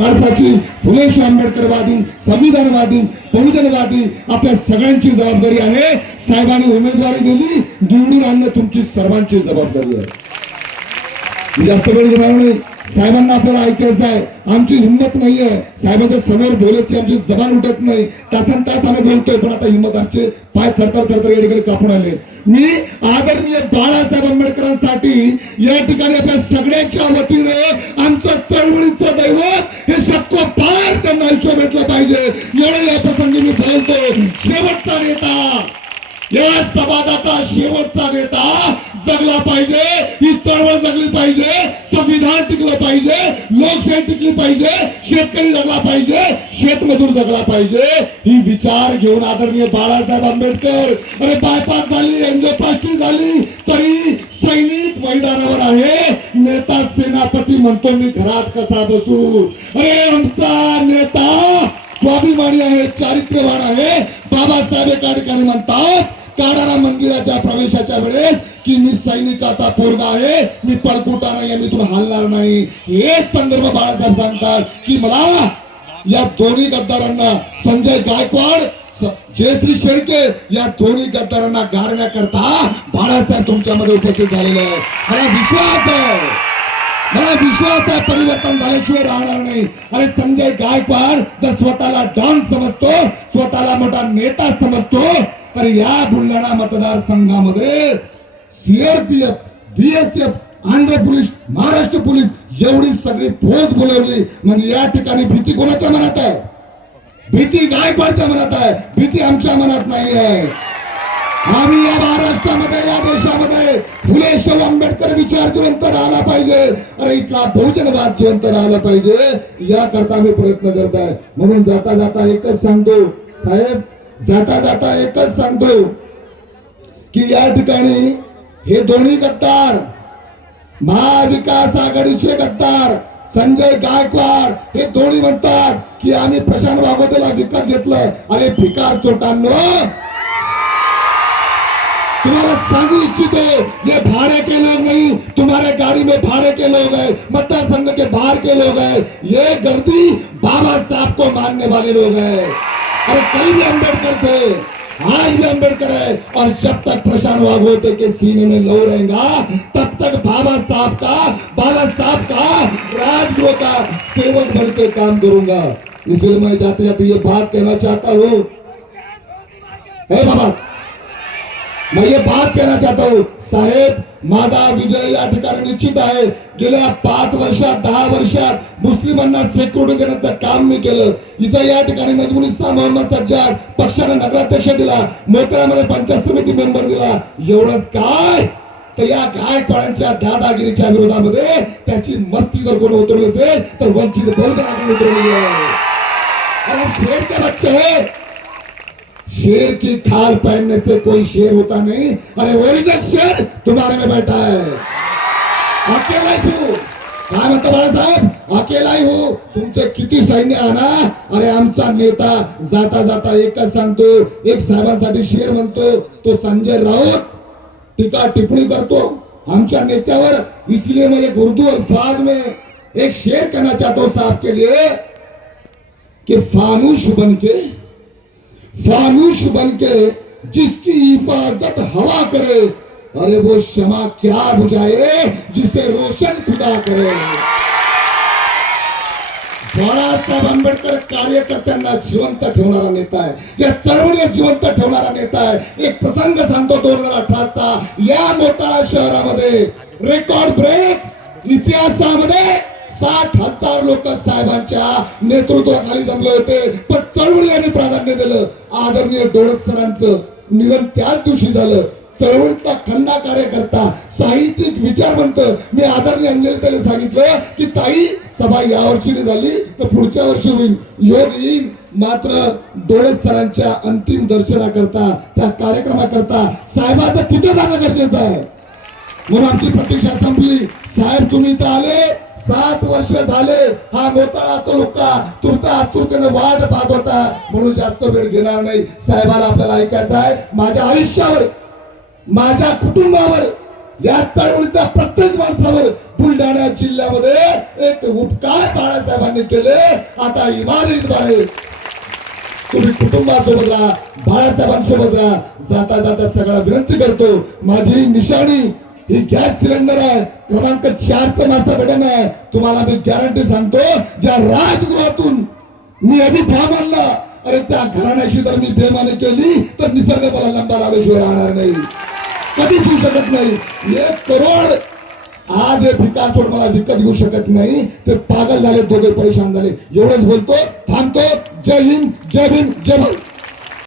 माणसाची फुले आंबेडकरवादी संविधानवादी बहुजनवादी आपल्या सगळ्यांची जबाबदारी आहे. साहेबांनी उमेदवारी दिली निवडून आणणं तुमची सर्वांची जबाबदारी आहे. जास्त वेळ घेणार नाही. साहेबांना आपल्याला ऐकायचं आहे. आमची हिंमत नाहीये. साहेबांच्या समोर बोलायची आमची जबान उठत नाही. तासन तास आम्ही बोलतोय पण आता हिंमत आमचे पाय थरथर थरथर या ठिकाणी कापून आले. मी आदरणीय बाळासाहेब आंबेडकरांसाठी या ठिकाणी आपल्या सगळ्यांच्या वतीने आमचं चळवळीचं दैवत हे शतको पार त्यांना आयुष्य भेटलं पाहिजे. एवढं या प्रसंगी मी बोलतो शेवटचा नेता. या समाजाचा शेवटचा नेता. जगला पाहिजे ही चळवळ जगली पाहिजे संविधान टिकलं पाहिजे लोकशाही टिकली पाहिजे शेतकरी जगला पाहिजे शेतमजूर जगला पाहिजे. ही विचार घेऊन आदरणीय बाळासाहेब आंबेडकर अरे बायपास झाली एंजिओप्लास्टी झाली तरी सैनिक मैदानावर आहे. नेता सेनापती म्हणतो मी घरात कसा बसू? अरे आमचा नेता स्वाभिमानी आहे चारित्र्यवान आहे. बाबासाहेब एका ठिकाणी म्हणतात काढारा मंदिराच्या प्रवेशाच्या वेळेस की मी सैनिकाचा पोरगा आहे मी पडकुटा नाही मी तुला हलणार नाही. हे संदर्भ बाळासाहेब सांगतात की मला या दोन्ही गद्दारांना संजय गायकवाड जयश्री शेळके या दोन्ही गद्दारांना गाडण्याकरता बाळासाहेब तुमच्यामध्ये उपस्थित झालेले आहे मला विश्वास आहे. मला विश्वास आहे परिवर्तन झाल्याशिवाय राहणार नाही. अरे संजय गायकवाड जर स्वतःला डॉन समजतो स्वतःला मोठा नेता समजतो तर या बुलढाणा मतदारसंघामध्ये CRPF BSF Andhra police Maharashtra police एवढी सगळी फौज बोलवली. मग या ठिकाणी भीती कोणाच्या मनात आहे? भीती गायकवाडच्या मनात आहे. भीती आमच्या मनात नाही आहे. आम्ही या महाराष्ट्रामध्ये या देशामध्ये फुले शाहू आंबेडकर विचार जिवंत राहिला पाहिजे. अरे इथला बहुजनवाद जिवंत राहिला पाहिजे. याकरता आम्ही प्रयत्न करत आहे. म्हणून जाता जाता एकच सांगतो साहेब जाता जाता एकच सांगतो की या ठिकाणी हे दोन्ही गद्दार महाविकास आघाडीचे गद्दार संजय गायकवाड हे दोन्ही म्हणतात की आम्ही प्रशांत वागोतेला विकत घेतलं. अरे भिकार चोटांनो. तुम्हाला सांगू इच्छितो ये भाड़े के लोग नहीं तुम्हारे गाड़ी में भाड़े के लोग हैं मतदार संघ के बाहर के लोग हैं ये गर्दी बाबा साहब को मानने वाले लोग हैं। अरे कई भी अम्बेडकर थे। आज भी अंबेडकर है। और जब तक प्रशांत वाघोते के सीने में लो रहेगा, तब तक बाबा साहब का, बाला साहब का राजगुरु का सेवक बन के काम करूँगा। इसलिए मैं जाते जाते ये बात कहना चाहता हूँ। हे बाबा, मैं ये बात कहना चाहता हूँ साहेब माझा विजय या ठिकाणी निश्चित आहे. गेल्या पाच वर्षात दहा वर्षात मुस्लिमांना सेक्युरिटी देण्याचं काम मी केलं. इथं या ठिकाणी नजमुल इस्लाम मोहम्मद सज्जाद पक्षाने नगराध्यक्ष दिला मोकळ्यामध्ये पंचायत समिती मेंबर दिला. एवढंच काय? तर या गायकवाडांच्या दादागिरीच्या विरोधामध्ये त्याची मस्ती जर कोणी उतरली असेल तर वंचित बहुजनाकडून उतरलेली आहे. शेर के बच्चे शेर की खाल पहनने से कोई शेर होता नहीं। अरे ओरिजिनल शेर? तुम्हारे में बैठा है। अकेला ही हूँ। काय म्हणतो बाळासाहेब अकेलाही हो तुमचे किती सैन्य आणा अरे आमचा नेता जाता जाता एकच सांगतो एक साहेबांसाठी शेर म्हणतो तो संजय राऊत टीका टिप्पणी करतो आमच्या नेत्यावर। इसलिए मैं एक उर्दू अल्फाज में एक शेर कहना चाहता हूं साहब के लिए कि फानूश बन के फानूश बन के जिसकी हिफाजत हवा करे, अरे वो क्षमा क्या बुझाए जिसे रोशन खुदा करे। बाळासाहेब आंबेडकर कार्यकर्त्यांना जिवंत ठेवणारा नेता आहे या चळवळीला जिवंत ठेवणारा नेता आहे एक प्रसंग सांगतो दोन हज़ार अठराचा या मोताळा शहरामध्ये रेकॉर्ड ब्रेक इतिहासामध्ये साठ हजार लोक साहेबांच्या नेतृत्वाखाली जमले होते पण चळवळी यांनी प्राधान्य दिलं. आदरणीय डोळस सरांचं निधन त्याच दिवशी झालं. चळवळीतला खन्ना कार्यकर्ता साहित्यिक विचारवंत मी आदरणीय अंजली त्याला सांगितलं की ताई सभा या वर्षी झाली तर पुढच्या वर्षी होईल. योग येईल मात्र डोळे सरांच्या अंतिम दर्शनाकरता त्या कार्यक्रमाकरता साहेबाचं तिथे जाणं गरजेचं आहे. म्हणून आमची प्रतीक्षा संपली. साहेब तुम्ही इथं आले. वर्ष झाले हा मोताळा तालुका तुमचा आतुरतेने वाट पाहत होता. म्हणून जास्त वेळ घेणार नाही. साहेबाला आपल्याला ऐकायचं आहे. माझ्या आयुष्यावर माझ्या कुटुंबावर या चळवळीच्या प्रत्येक माणसावर बुलढाणा जिल्ह्यामध्ये एक उपकार बाळासाहेबांनी केले. आता इमारतीद्वारे तुम्ही कुटुंबासोबत राहा बाळासाहेबांसोबत राहा. जाता जाता सगळा विनंती करतो. माझी निशाणी ही गॅस सिलेंडर आहे. क्रमांक चारचं माझं बटन आहे. तुम्हाला मी गॅरंटी सांगतो ज्या राजगृहातून मी अभि फॉर्म आणला अरे त्या घराण्याशी जर मी बेमाने केली तर निसर्ग मला लंबा लावेशिवाय राहणार नाही. कधीच होऊ शकत नाही. एक करोड आज हे भिकार चोड मला विकत घेऊ शकत नाही. ते पागल झाले दोघे परेशान झाले. एवढंच बोलतो थांबतो. जय हिंद जय भीम जय भाऊ